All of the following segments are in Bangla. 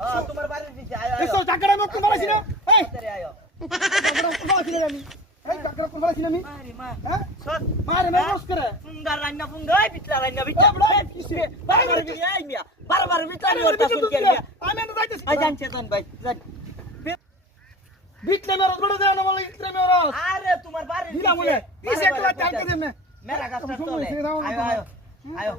হ্যাঁ, তোমার বাড়ির পিছে আয় আয় টাকাটা মত মারাছি না এই আয় টাকাটা মত মারাছি না আমি? এই টাকাটা মত মারাছি না আমি মা হ্যাঁ সত মারে মে বস করে ফুঙ্গার রান্না রান্না কিসে? বারবার এই মিয়া বারবার পিছলা নিয়ে ওটা শুন কে মিয়া আমি না যাইতেছি। আই জানছে তন ভাই জান বিটলে মেরো বড় দেন বলে ইতরে মেরো আরে তোমার বাড়ির দিলা বলে পিছে একটা টাকা দেন না। মেরা চলে। সেটাও আয় আয় আয়।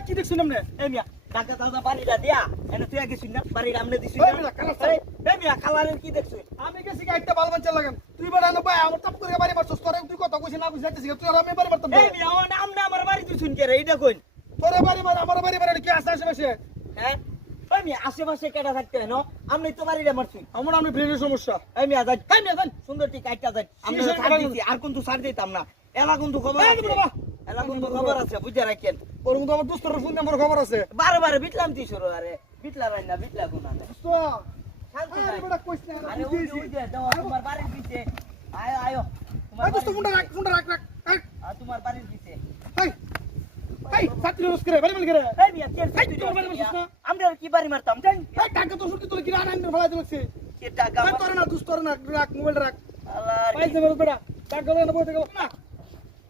কি দেখছি টাকা দাদা দিয়া এনে তুই আগে শুন না বাড়ির আমনে দিছি। এই মিয়া কালারের কি আমি গেছি একটা বাল বাচ্চা লাগাম তুই বড় না ভাই আমার টাপ করে বাড়ি মারছস তোরে তুই কথা কইছিস না কইছিস যাইতেছিস তুই আর আমি বাড়ি মারতাম এই মিয়া ও আমনে আমার বাড়ি তুই শুন কে রে এইটা কই তোরে বাড়ি মার আমার বাড়ি মারে কি আছে আশেপাশে হ্যাঁ মিয়া আশেপাশে কেটা থাকতে হয় না? আমনে তো বাড়িটা মারছুন আমার আমি ব্রেনের সুন্দর ঠিক কাটটা যাই। আমরা ছাড় দিছি আর কোন ছাড় দিতাম না। এলা কোন খবর। এলা খবর আছে বুঝে রাখেন। ওর মতো আমার দোস্তর ফোন নাম্বার খবর আছে। বারে বারে বিটলাম তুই শুরু আরে। বিটলা না বিটলা কোন আরে শান্তি আরে বড় কইছ না আরে যে, ওই যে দাও তোমার বাড়ির পিছে। আয় আয়। তোমার দোস্ত রাখ রাখ আর তোমার বাড়ির পিছে এই এই ছাত্রী রোজ করে বাড়ি মাল করে এই মিয়া কেন এই, তোমার বাড়ি আমরা কি বাড়ি মারতাম? জান এই টাকা তো শুনকি তোর কি রান আনতে ফলাই দিলছে কে টাকা এই তোর না দোস্তর না রাখ মোবাইল রাখ আল্লাহ পাইছে বের বেড়া। টাকা লয়ে না বইতে গেল না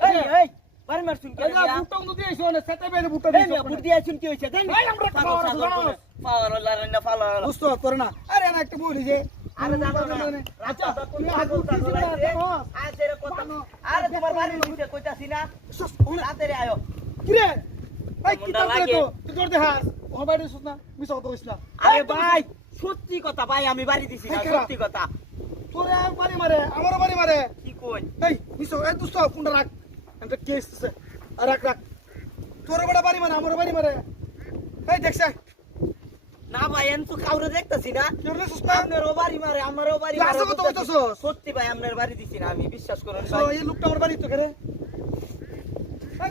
এই এই বাড়ি মারছুন কে এই যা মিয়া দিয়েছ না সেটা বেরে বুটটা দিয়েছ মিয়া বুদ্ধি আছুন কি হইছে জান এই, আমরা পাওয়ার পাওয়ার আল্লাহ রান্না ফালা দোস্ত তোর না। আরে না একটা বলি যে আরে জানো না। আচ্ছা তুমি কথা। আরে তোমার বাড়ির পিছে কইতাছি না। আয়ো। কি রে এই কি তার করে তো? তুই জোর দে হাস ও বাইরে শুন না মিছা কথা কইছ না। আরে ভাই সত্যি কথা ভাই আমি বাড়ি দিছি না সত্যি কথা। তোরে আর বাড়ি মারে আমারও বাড়ি মারে। কি কই? এই মিছো এই দোস্ত কোনটা রাখ। একটা কেস আছে। রাখ রাখ। তোরে বড় বাড়ি মারে আমারও বাড়ি মারে। এই দেখছ না ভাই এন তো কাউরে দেখতাছি না। কেউ রে শুন না? আপনারও বাড়ি মারে আমারও বাড়ি মারে আসে কত বুঝতাছি। সত্যি ভাই আপনার বাড়ি দিছি না আমি বিশ্বাস করুন তো ভাই। এই লোকটা আমার বাড়ি তো করে? এই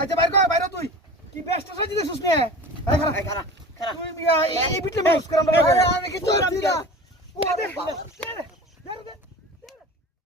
আচ্ছা বাইরে কর বাইরে তুই। কি বেস্ট সাহায্য দেখছস নে? আরে খারাপ এই খারা খারা তুই মিয়া এই বিটলে মেস করাম আরে আমি কি তোর দিরা